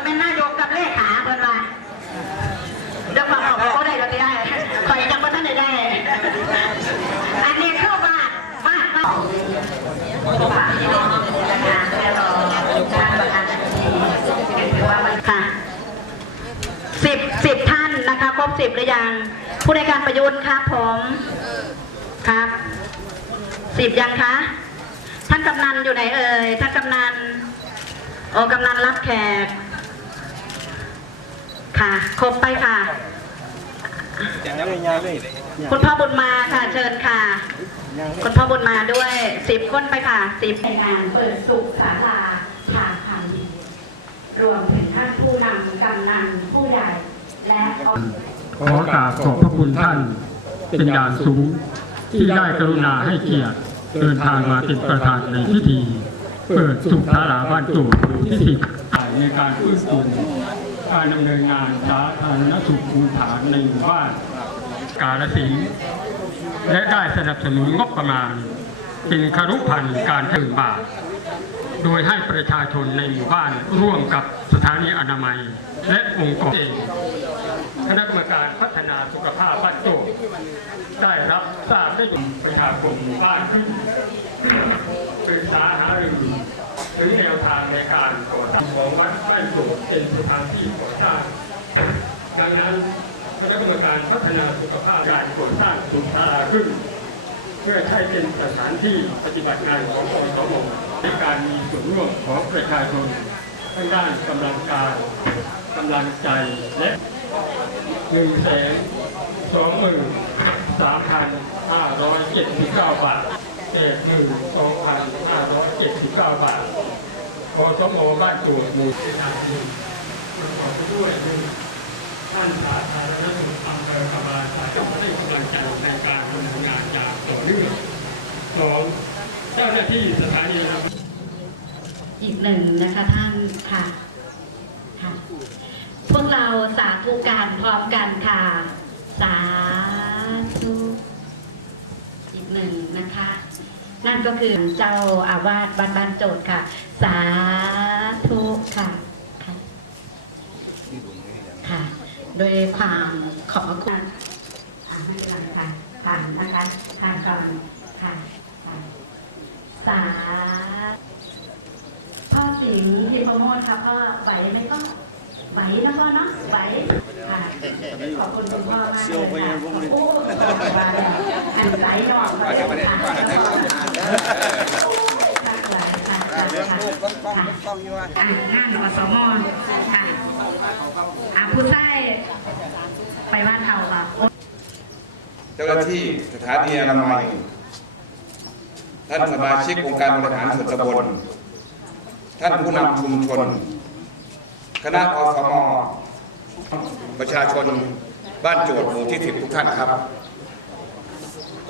ว่าเป็นนายกกับเลขาเพิ่นว่าเดี๋ยวความออกก็ได้ก็ได้คอยจังว่าท่านได้ได้ อันนี้คือว่าว่าค่ะสิบสิบท่านนะคะครบสิบหรือยัง ผู้ในการประยุทธ์ครับผมครับสิบยังคะท่านกำนันอยู่ไหนเอ่ยท่านกำนันโอ้กำนันรับแขก ค่ะครบไปค่ะ คุณพ่อบุญมาค่ะ เชิญค่ะ คุณพ่อบุญมาด้วยสิบคนไปค่ะสิบในงานเปิดสุขศาลาชาไทยรวมถึงท่านผู้นำกำนันผู้ใหญ่และขอกราบขอบพระคุณท่านเป็นอย่างสูงที่ได้กรุณาให้เกียรติเดินทางมาเป็นประธานในพิธี เปิดสุขศาลาบ้านจูดที่สิในการฟื้นฟู การดำเนินงานสาธารณสุขภูฐานในหมู่บ้านกาลสินและได้สนับสนุนงบประมาณ เป็นคารุพันธ์การถึงบาท โดยให้ประชาชนในหมู่บ้านร่วมกับสถานีอนามัย และองค์กรเองคณะกรรมการพัฒนาสุขภาพบ้านโจได้รับทราบได้ยินประชาคมหมู่บ้านขึ้นปรึกษาหารือถึงแนวทางใน การก่อสร้งของวัดบ้านโจกเป็นสถานที่ก่อสร้างดังนั้นคณะกรรมการพัฒนาสุขภาพการก่อสร้างสุขาขึ้น เพื่อใช้เป็นสถานที่ปฏิบัติงานของอสมในการมีส่วนร่วมของประชาชนทั้งด้านกำลังกายกำลังใจและหนึ่งแสนสองหมื่นสามพันห้าร้อยเจ็ดสิบเก้าบาทเศษหนึ่งสองพันห้าร้อยเจ็ดสิบเก้าบาท อสมบ้านจูดหมู่ที่ทางหนึ่งประกอบไปด้วยหนึ่งท่านสาธารณสุขอำเภอกบาลสาจังหวัดให้กำลังใจในการดำเนินงานอย่างต่อเนื่องสองเจ้าหน้าที่สถานีระบายอีกหนึ่งนะคะท่านค่ะค่ะ พวกเราสาธุการพร้อมกันค่ะ สาธุ อีกหนึ่งนะคะ นั่นก็คือเจ้าอาวาสบ้านบ้านโจทย์ค่ะ สาธุค่ะค่ะค่ะโดยความขอบพระคุณอ่าไม่เป็นไรค่ะผ่านนะคะผ่านก่อนค่ะสาพ่อสิงห์ที่โปรโมทครับพ่อไหวไหมพ่อไหวนะพ่อเนาะไหวค่ะขอบคุณคุณพ่อมากเลยค่ะโอ้มาแล้วอันไหลดอกมาแล้วค่ะค่ะไหลค่ะค่ะ ค่ะอะงานอสมค่ะอะผู้ใช้ไปบ้านเฮาค่ะเจ้าหน้าที่สถานีอนามัย ท่านสมาชิกองค์การบริหารส่วนตำบล ท่านผู้นำชุมชน คณะอสม ประชาชนบ้านโจทย์หมู่ที่สิบทุกท่านครับ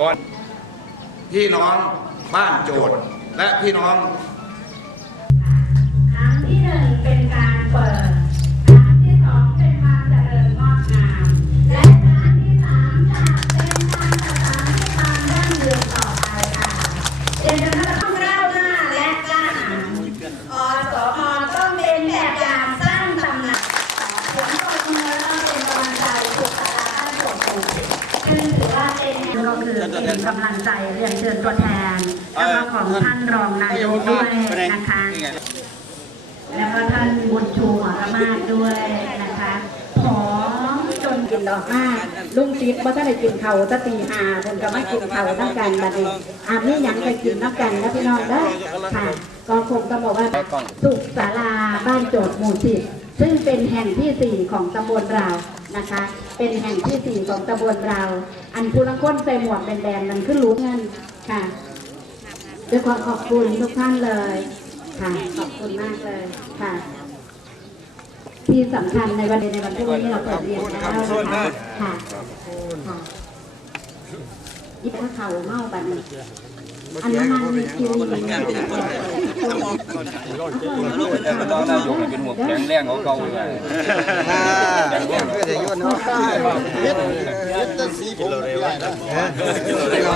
ก่อนพี่น้องบ้านโจทย์และพี่น้อง เป็นกำลังใจเรียนเชิญตัวแทนแล้วก็ของท่านรองนายกด้วยนะคะ แล้วก็ท่านบุญชูหอระมาศด้วยนะคะหอมจนกินดอกมากลุงติ๊บว่าถ้าได้กินเขาจะตีหาคนก็ไม่กินเขาน้ำกันบัดนี้อาบนี่ยังไปกินน้ำกันนะพี่น้องเด้ค่ะก็คงต้องบอกว่าสุขศาลาบ้านโจทย์หมู่สิบซึ่งเป็นแห่งที่สี่ของตำบลเรา นะคะ เป็นแห่งที่สี่ของตำบลเรา อันผู้ละคนใส่หมวกแบนๆมันขึ้นรู้เงินค่ะด้วยความขอบคุณทุกท่านเลยค่ะ ขอบคุณมากเลยค่ะ ที่สำคัญในวันในวันพรุ่งนี้เราเปิดเรียนแล้วนะคะค่ะค่ะอีกถ้าเขาเมาบัดนี้อันนั้นมันมีคิวอยู่แต่ก็ต้องนายกเป็นหัวแข็งแรงของเขาเลยค